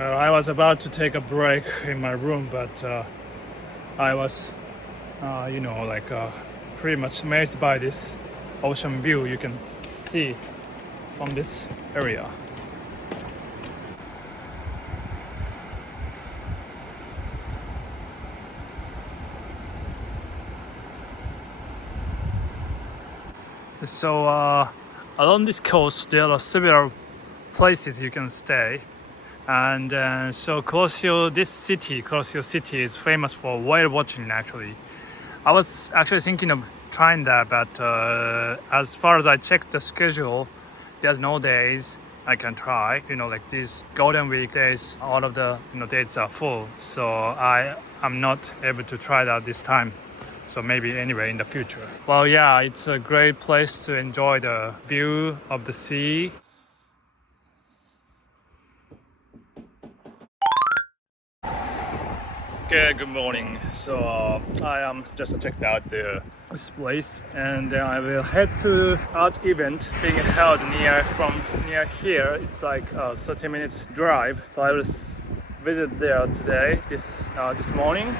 Well, I was about to take a break in my room, but I was, pretty much amazed by this ocean view you can see from this area. So along this coast there are several places you can stay, and so Kurosio city is famous for whale watching. Actually, I was actually thinking of trying that, but as far as I checked the schedule, there's no days I can try. Like these golden week days, all of the dates are full, so I'm not able to try that this time. So maybe anyway in the future. Well, yeah, it's a great place to enjoy the view of the sea. Okay, good morning. So I am just checked out this place, and then I will head to art event being held near here. It's like a 30 minutes drive. So I will visit there today, this morning.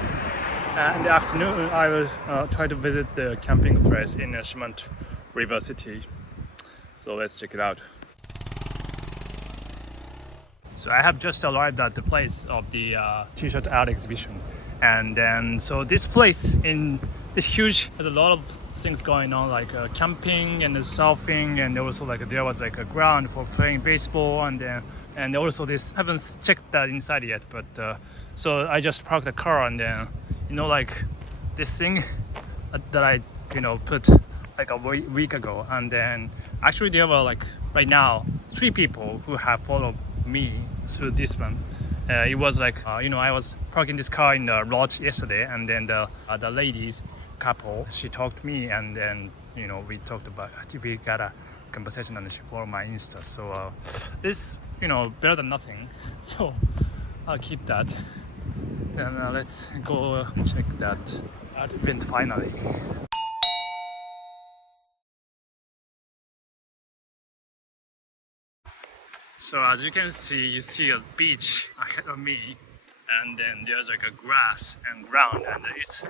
And in the afternoon, I will try to visit the camping place in Shimant River City. So let's check it out. So I have just arrived at the place of the T-shirt art exhibition, and then so this place is huge. There's a lot of things going on, like camping and surfing, and also there was a ground for playing baseball, and also this. I haven't checked that inside yet, but so I just parked the car, and then this thing that I put like a week ago, and then actually there were right now 3 people who have followed me through this one. It was I was parking this car in the lodge yesterday, and then the ladies couple, she talked to me, and then we talked about, we got a conversation, and she followed my Insta. So it's better than nothing, so I'll keep that. Then let's go check that art event finally. So as you can see, you see a beach ahead of me, and then there's a grass and ground, and it's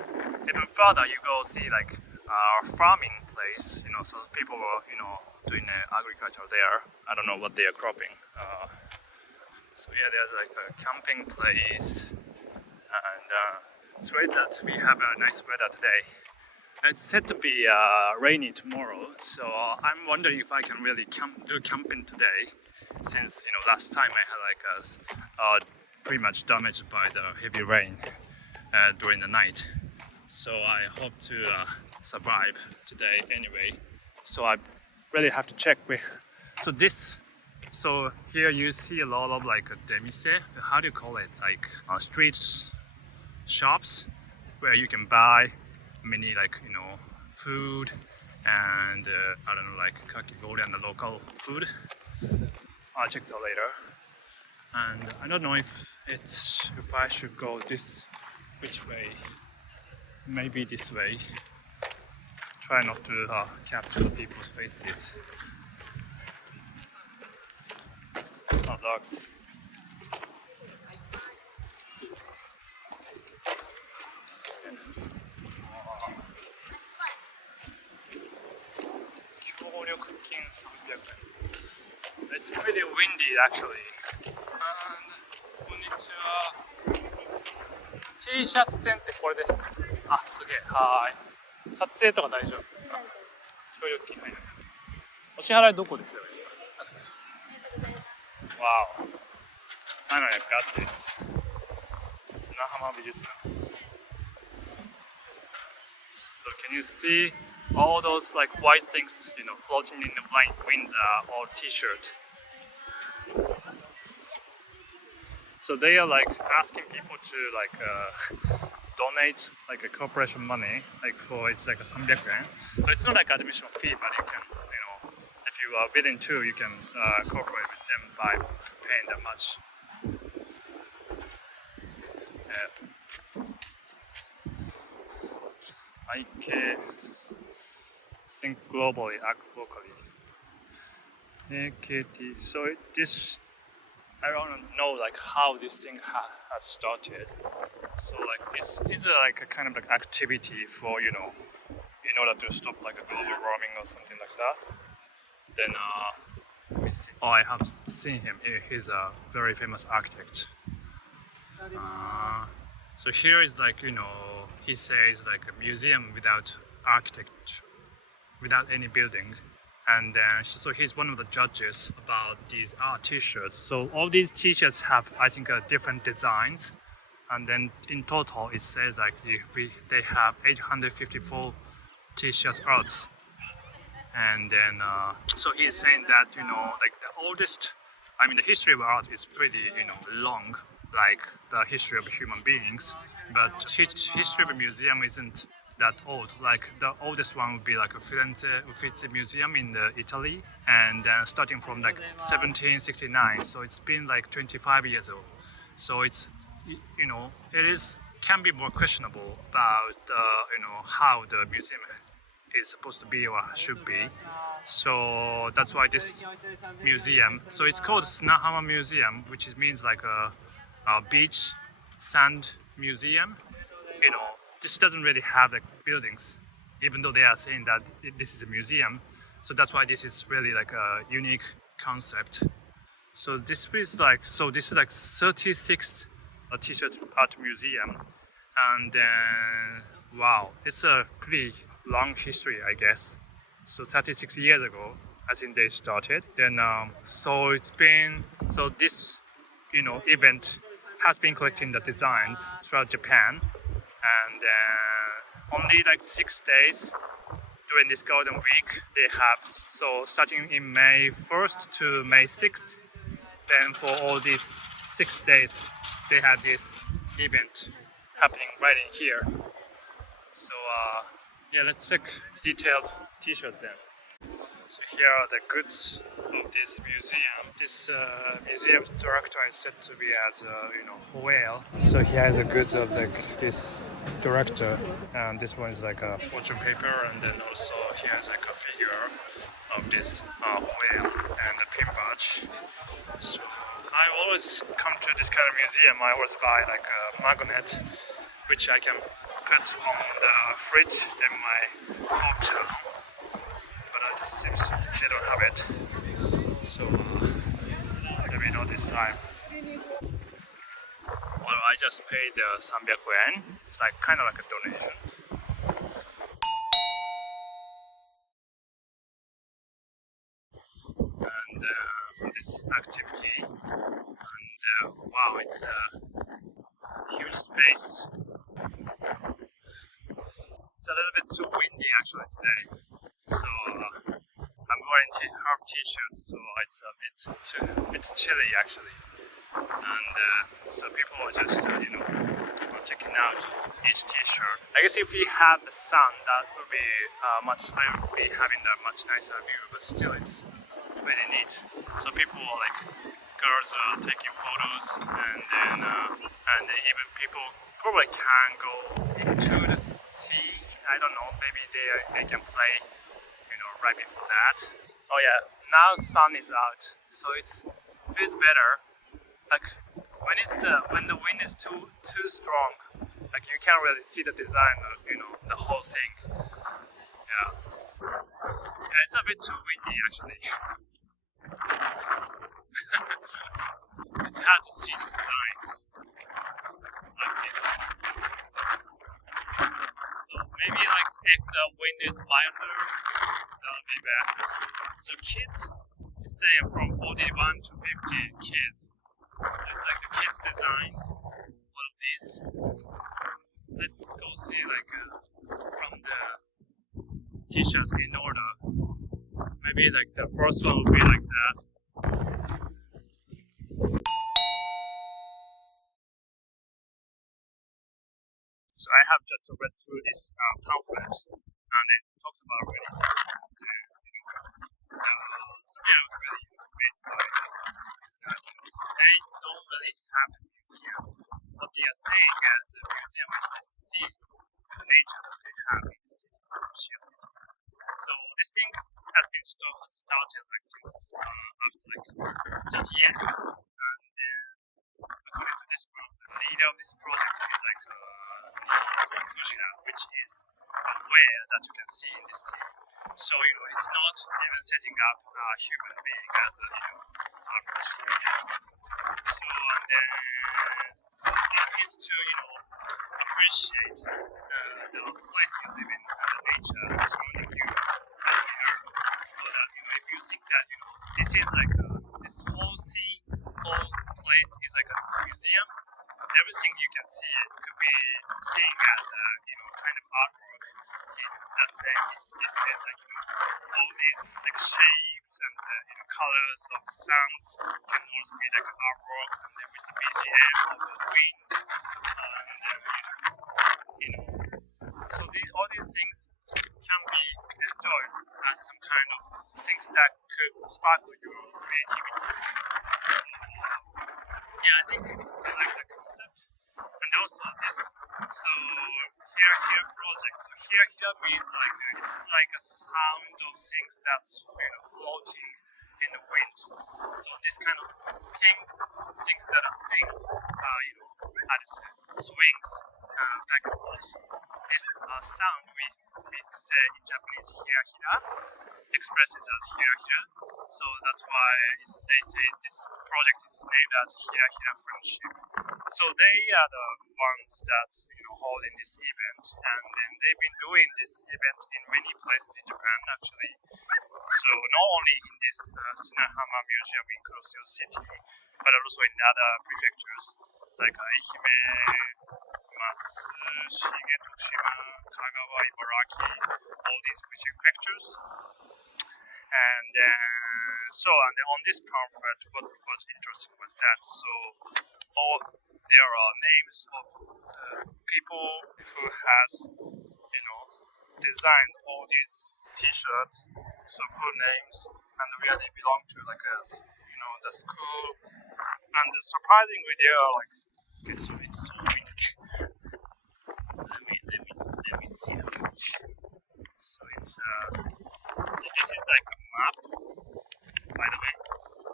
even further you go see a farming place. So people were doing agriculture there. I don't know what they are cropping. So yeah, there's a camping place. And it's great that we have a nice weather today. It's set to be rainy tomorrow, so I'm wondering if I can really do camping today, since last time I had pretty much damaged by the heavy rain during the night. So I hope to survive today anyway. So I really have to check with. So here you see a lot of demise. How do you call it? Streets. Shops where you can buy many food and I don't know kakigori and the local food. I'll check that later. And I don't know if I should go which way. Maybe this way. Try not to capture people's faces. Oh, dogs. It's pretty windy actually. And こんにちは。T シャツ店ってこれですか？あ、すげえ。はーい。撮影とか大丈夫ですか？協力金入る。お支払いどこですよね？あそこ。Wow. Finally I've got this. 砂浜美術館。So can you see all those white things, floating in the winds are all T-shirt. So they are asking people to donate a corporation money, it's a 300 yen. So it's not admission fee, but you can, if you are willing to, you can cooperate with them by paying that much. Think globally, act locally. AKT. So this I don't know like how this thing has started. So like it's like a kind of like activity for in order to stop like a global warming or something like that. Then let me see. Oh, I have seen him. He's a very famous architect. So here is like he says like a museum without architecture, without any building. And then so he's one of the judges about these art t-shirts. So all these t-shirts have I think different designs, and then in total it says like they have 854 t-shirt arts. And then so he's saying that like the oldest, I mean the history of art is pretty long, like the history of human beings, but history of a museum isn't that old. Like the oldest one would be like a Firenze Uffizi Museum in Italy, and starting from like 1769. So it's been like 25 years old. So it's it is can be more questionable about how the museum is supposed to be or should be. So that's why this museum. So it's called Sunahama Museum, which means like a beach sand museum. This doesn't really have like buildings, even though they are saying that this is a museum. So that's why this is really like a unique concept. So this is like 36th t-shirt art museum, and then wow, it's a pretty long history, I guess. So 36 years ago, I think they started. Then so this event has been collecting the designs throughout Japan, and only like 6 days during this Golden Week they have. So starting in May 1st to May 6th, then for all these 6 days they have this event happening right in here. So yeah, let's check detailed t-shirt then. So here are the goods of this museum. This museum director is said to be as a whale. So he has the goods of like this director, and this one is like a fortune paper, and then also he has like a figure of this whale and a pin badge. So I always come to this kind of museum. I always buy like a magnet, which I can put on the fridge in my hometown. But it seems they don't have it. So maybe not this time. Well, I just paid 300 yen. It's like kind of like a donation. And for this activity, and wow, it's a huge space. It's a little bit too windy actually today, so I'm wearing half t-shirt, so it's a bit chilly actually, and so people are just checking out each t-shirt. I guess if we have the sun, that would be I would be having a much nicer view, but still it's really neat. So people are like girls are taking photos, and then even people probably can go into the sea. I don't know, maybe they can play right before that. Oh yeah, now the sun is out, so it feels better. Like when the wind is too strong, like you can't really see the design of the whole thing. Yeah, it's a bit too windy actually. It's hard to see the design like this. So maybe like if the wind is milder, that would be best. So kids, it's saying from 41 to 50 kids. It's like the kids design one of these. Let's go see like from the t-shirts in order. Maybe like the first one would be like that. So I have just read through this pamphlet, and it talks about many things. Something I'm really amazed by is that so they don't really have a museum. What they are saying is the museum is the sea, the nature that they have in the city, Kurosio city. So this thing has been started like since after like 30 years ago, and leader of this project is like Kujira, which is a whale that you can see in the sea. So it's not even setting up a human being as a project manager. So this is to appreciate the place you live in and the nature surrounding you as they are. So that if you think that this is like this whole place is like a museum, everything you can see it could be seen as a kind of artwork. It says like all these like shapes and colors of the sounds can also be like an artwork, and then with the BGM of the wind, so all these things can be enjoyed as some kind of things that could sparkle your creativity. So yeah, I think I like that concept. And also this, so here project. So here means like it's like a sound of things that's floating in the wind. So this kind of things that are how to say, swings back and forth. This sound we say in Japanese hira expresses as hira. So that's why they say this project is named as Hira Friendship. So they are the ones that holding this event, and then they've been doing this event in many places in Japan actually. So not only in this Sunahama Museum in Kurosio City, but also in other prefectures like Ehime, Matsu, Shige, Tokushima, Kagawa, Ibaraki, all these prefectures. And on this pamphlet, what was interesting was that there are names of the people who has designed all these T-shirts, so full names and where they belong to, like the school. And surprisingly, they are like it's so windy. Let me see how much. So it's so this is like a map, by the way,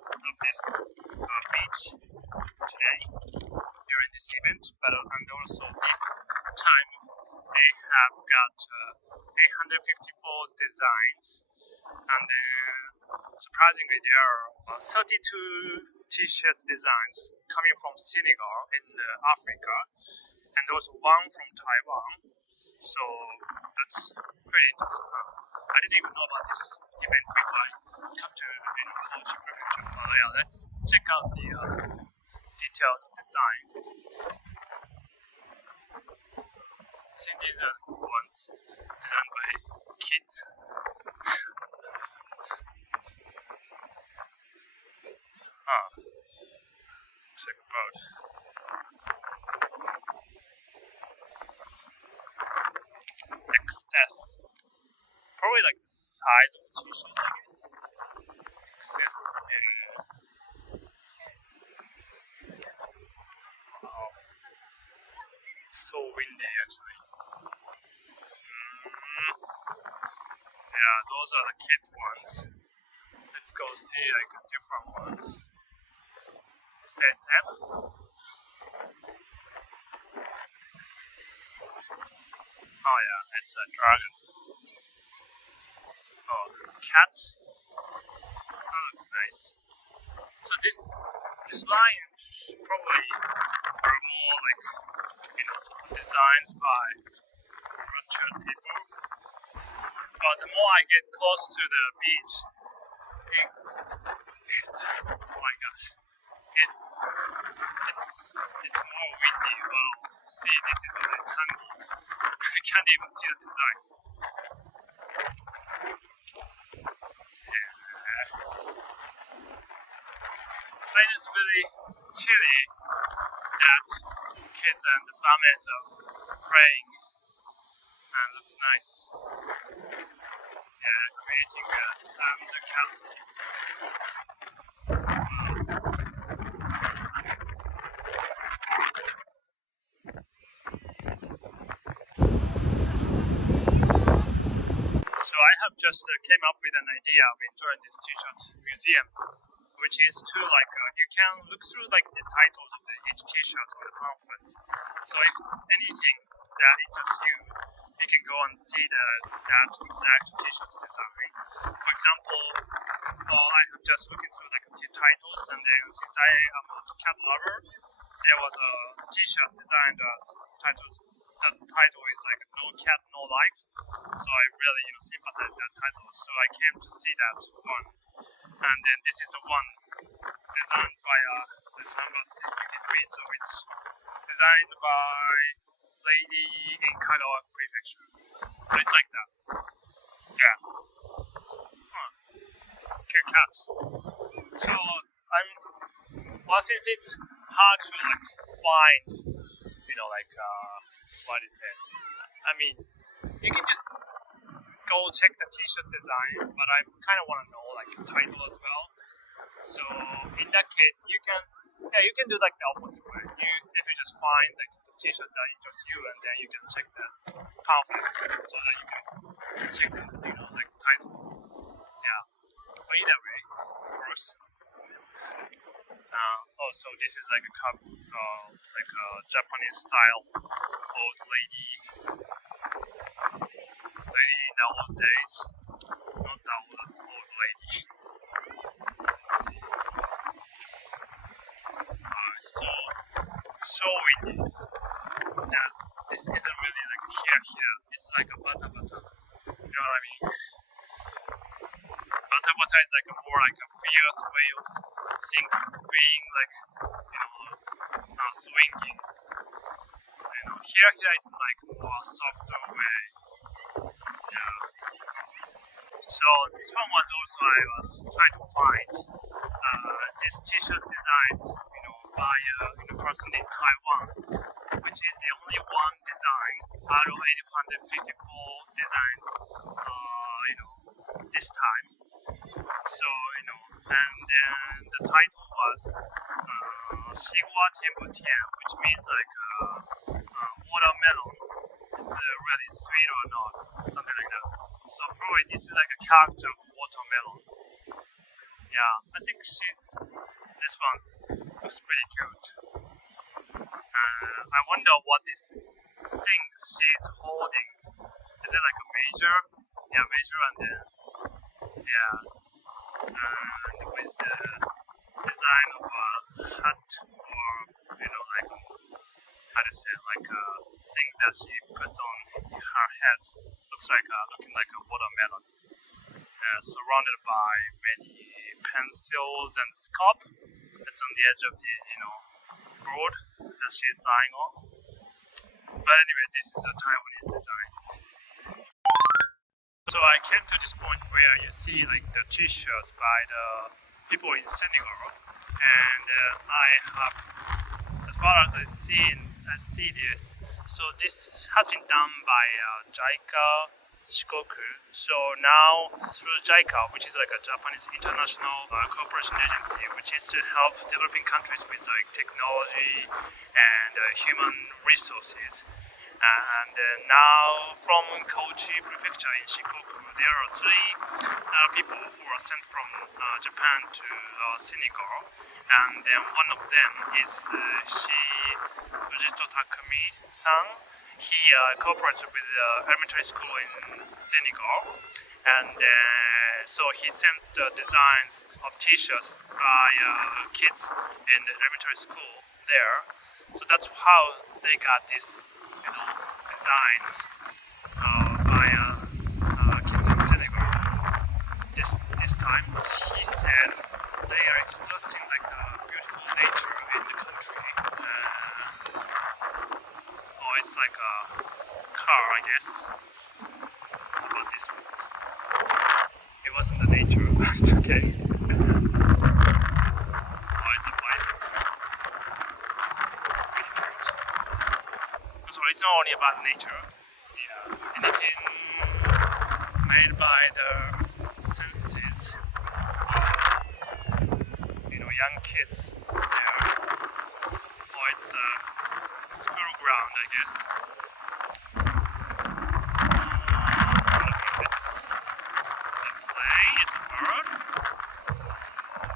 of this beach today during this event. But and also this time they have got 854 designs, and then surprisingly there are 32 T-shirts designs coming from Senegal in Africa, and also one from Taiwan. So that's pretty interesting. I didn't even know about this event before I come to Kochi prefecture. Yeah, let's check out the detailed design. I think these are the ones designed by kids. Looks like a boat. XS. Probably like the size of a t-shirt, I guess. XS. Wow. So windy actually. Yeah, those are the kids ones. Let's go see like different ones. It says M. Oh yeah, it's a dragon. Oh, cat. That looks nice. So this line probably are more like designs by Russian people. But the more I get close to the beach, it's oh my gosh, it's more windy. Wow, see, this is all tangled. I can't even see the design. But it's really chilly that kids and the families are praying, and looks nice. Yeah, creating a sand castle. So I have just came up with an idea of enjoying this t-shirt museum, which is to like you can look through like the titles of the each T-shirt or the pamphlets. So if anything that interests you, you can go and see that exact T-shirt design. For example, I have just looking through like the titles, and then since I am a cat lover, there was a T-shirt designed as titled. The title is like "No Cat, No Life," so I really sympathize that title. So I came to see that one, and then this is the one designed by this number 53. So it's designed by lady in Kagawa prefecture. So it's like that. Yeah. Okay, cats. So since it's hard to like find, what is it? I mean, you can just go check the T-shirt design, but I kind of want to know like the title as well. So in that case, you can do like the opposite way. If you just find like the T-shirt that interests you, and then you can check the pamphlets so that you can check the like the title. Yeah. But either way, works. Also, this is like a cup, like a Japanese style old lady nowadays, not that old lady. Let's see. So windy. That this isn't really like a hira. It's like a bata bata. You know what I mean? Bata bata is like more like a fierce way of things being like swinging. Hira is like more softer way. Yeah. So this one was also I was trying to find this T-shirt designs by a person in Taiwan, which is the only one design out of 854 designs this time. So and then the title was 西瓜甜不甜, which means like watermelon. It's really sweet or not, something like that. So probably this is like a character of watermelon. Yeah, I think this one looks pretty cute. I wonder what this thing she's holding. Is it like a major? Yeah, major, and then and with the design of a hat, or like how to say, like a thing that she puts on her head, looking like a watermelon, surrounded by many pencils and scarf that's on the edge of the board that she's lying on. But anyway, this is a Taiwanese design. So I came to this point where you see like the T-shirts by the people in Senegal, and I have, as far as I see this. So this has been done by JICA Shikoku. So now through JICA, which is like a Japanese international cooperation agency, which is to help developing countries with like technology and human resources. And now from Kochi prefecture in Shikoku, there are 3 people who are sent from Japan to Senegal, and then one of them is Fujito Takumi-san. He cooperated with the elementary school in Senegal, and so he sent the designs of T-shirts by kids in the elementary school there. So that's how they got these designs by kids in Senegal. This time, he said they are expressing like the beautiful nature in the country. It's like a car, I guess. How about this one? It wasn't the nature, but it's okay. It's a bicycle. Pretty cute. So it's not only about nature. Yeah, anything made by the senses. Young kids there. It's a school ground, I guess. It's a plane, it's a bird.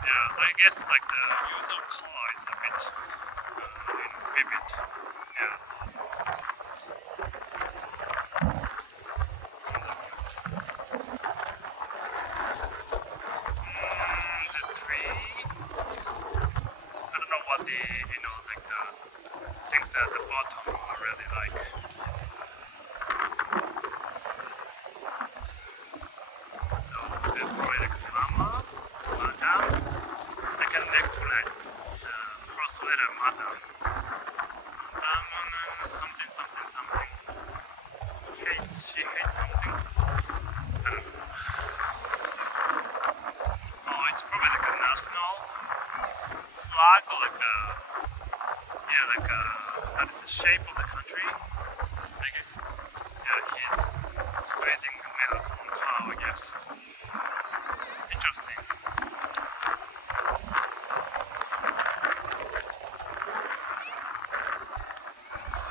Yeah, I guess like the use of color is a bit vivid. Yeah. The tree. I don't know what the like the things at the bottom are really like. So it's probably like mama, madam. I can recognize the first letter madam. Madam something something something. She hates something. I don't know. Oh, it's probably like a national flag or like a how does the shape of the country? I guess. Yeah, he's squeezing the milk from cow, I guess. Interesting. It's a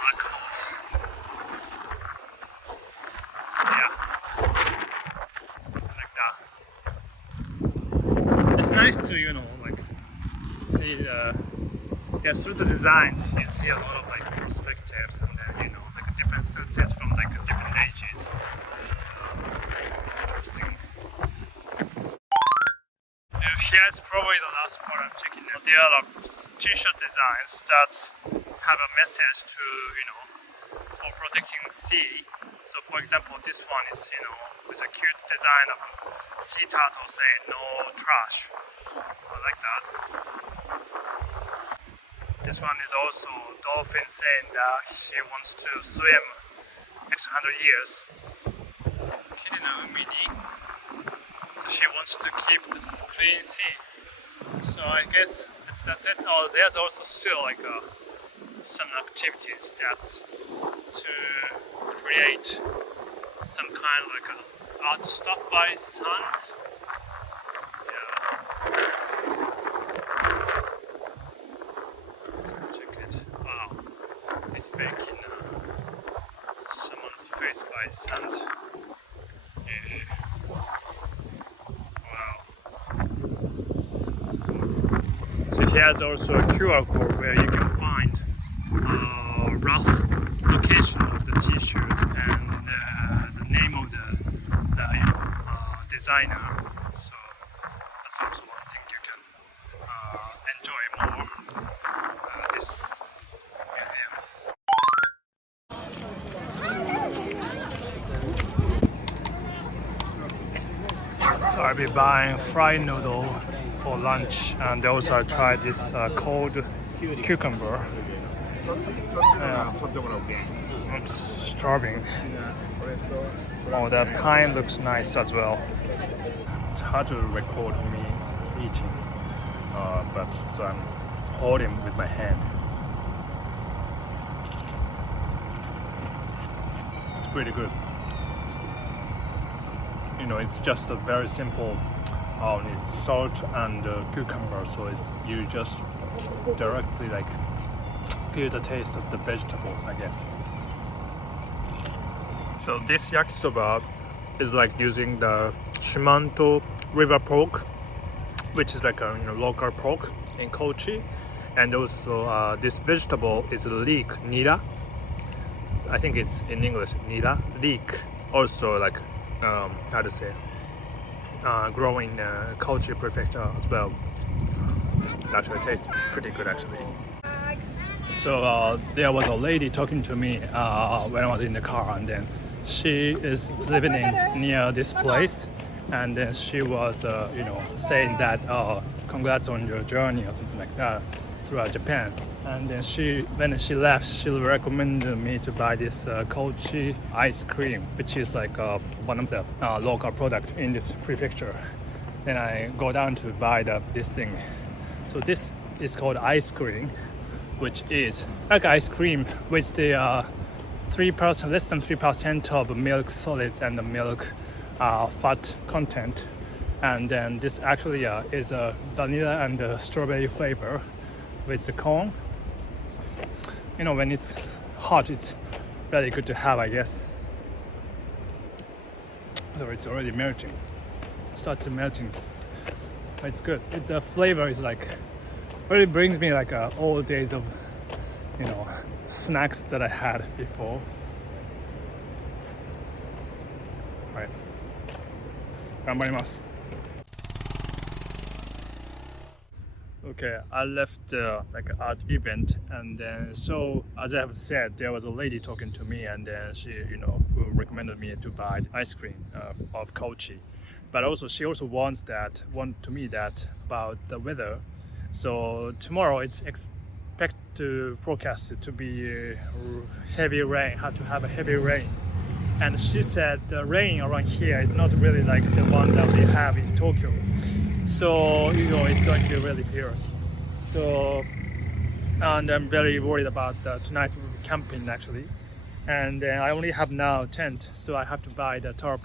black horse. So yeah, something like that. It's nice to like see through the designs you see a lot of like perspectives and then like different senses from like different ages. Interesting. Here's probably the last part I'm checking out. There are t-shirt designs that have a message to for protecting sea. So for example, this one is with a cute design of a sea turtle saying no trash. I like that. This one is also dolphin saying that she wants to swim next 100 years. So she wants to keep this clean sea. So I guess that's it. Oh, there's also still like some activities that's to create some kind of like art stuff by sand. Yeah. Let's go check it. Wow, it's making someone's face by sand. Yeah. Wow. So he has also a QR code where you can find a rough location of the t-shirts and the name of the designer. So that's also one thing you can enjoy more this museum. So I'll be buying fried noodle for lunch, and also I tried this cold cucumber. I'm starving. Oh, the pine looks nice as well. It's hard to record me eating, but so I'm holding with my hand. It's pretty good. It's just a very simple. It's salt and cucumber, so you just directly like feel the taste of the vegetables, I guess. So this yakisoba is like using the Shimanto river pork, which is like a local pork in Kochi, and also this vegetable is leek, nira. I think it's in English nira, leek. Also like how to say, growing Kochi prefecture as well. It actually tastes pretty good actually. So there was a lady talking to me when I was in the car, and then she is living near this place, and then she was saying that congrats on your journey or something like that throughout Japan. And then when she left, she recommended me to buy this Kochi ice cream, which is like one of the local products in this prefecture. Then I go down to buy this thing. So this is called ice cream, which is like ice cream with the 3%, less than 3% of milk solids and the milk fat content. And then this actually is a vanilla and strawberry flavor with the cone. When it's hot, it's really good to have, I guess. So it's already melting. Started melting. It's good. The flavor is like really brings me like old days of snacks that I had before. Right. 頑張ります。Okay, I left like an art event, and then so as I have said, there was a lady talking to me, and then she, who recommended me to buy ice cream of Kochi, but also she also want to me that about the weather. So tomorrow it's expect to forecast it to be heavy rain, had to have a heavy rain, and she said the rain around here is not really like the one that we have in Tokyo. So it's going to be really fierce. So, and I'm very worried about tonight's camping actually. And I only have now tent, so I have to buy the tarp.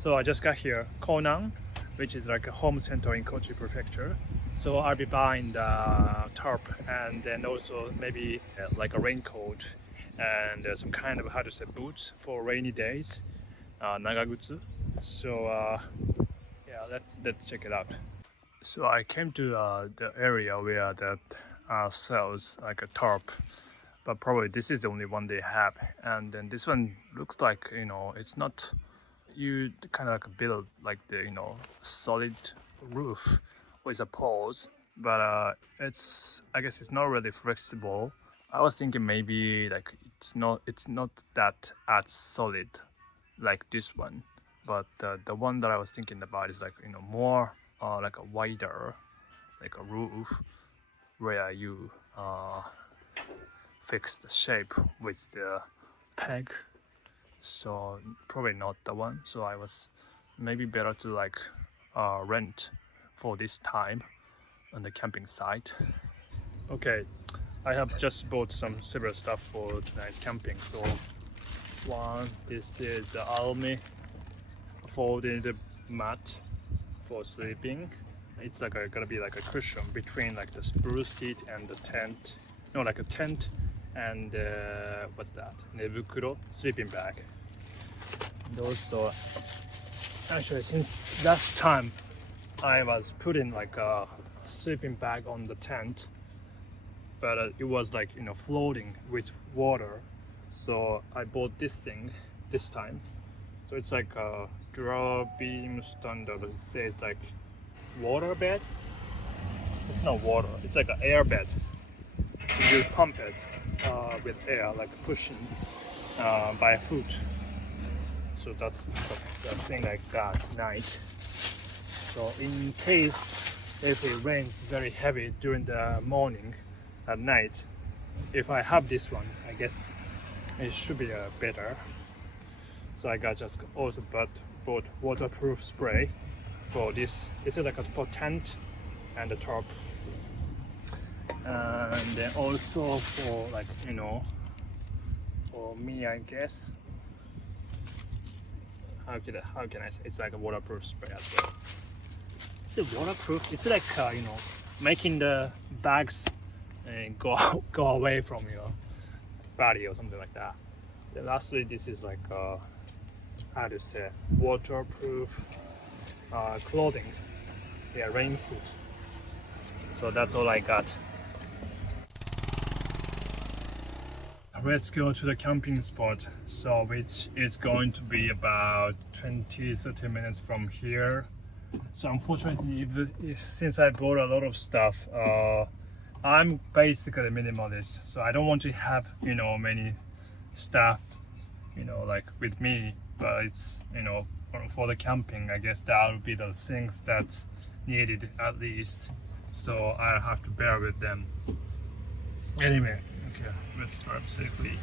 So I just got here, Konan, which is like a home center in Kochi prefecture. So I'll be buying the tarp, and then also maybe like a raincoat and some kind of boots for rainy days, nagagutsu. So yeah, let's check it out. So I came to the area where that sells like a tarp, but probably this is the only one they have. And then this one looks like it's not, you kind of like build like the solid roof with a poles, but I guess it's not really flexible. I was thinking maybe like it's not that as solid like this one. But the one that I was thinking about is like more like a wider, like a roof where you fix the shape with the peg. So probably not the one. So I was maybe better to like rent for this time on the camping site. Okay, I have just bought some several stuff for tonight's camping. So one, this is the Almi folded mat for sleeping. It's like gonna be like a cushion between like the spruce seat and the tent. No, like a tent and what's that? Nebukuro sleeping bag. And also, actually, since last time I was putting like a sleeping bag on the tent, but it was like floating with water. So I bought this thing this time. So it's like a draw beam standard. It says like water bed. It's not water. It's like an air bed. So you pump it with air, like pushing by foot. So that's the thing I got tonight. So in case if it rains very heavy during the morning, at night, if I have this one, I guess it should be better. So I got just also bought waterproof spray for this. This is like for tent and the top, and then also for like for me, I guess. How can I say? It's like a waterproof spray as well. Is it waterproof? It's like making the bags go away from your body or something like that. Then lastly, this is like how to say, waterproof clothing. Yeah, rain suit. So that's all I got. Let's go to the camping spot, so which is going to be about 20-30 minutes from here. So unfortunately, since I bought a lot of stuff, I'm basically minimalist, so I don't want to have many stuff like with me, but it's for the camping, I guess that would be the things that needed at least, so I'll have to bear with them anyway. Okay, let's drive safely.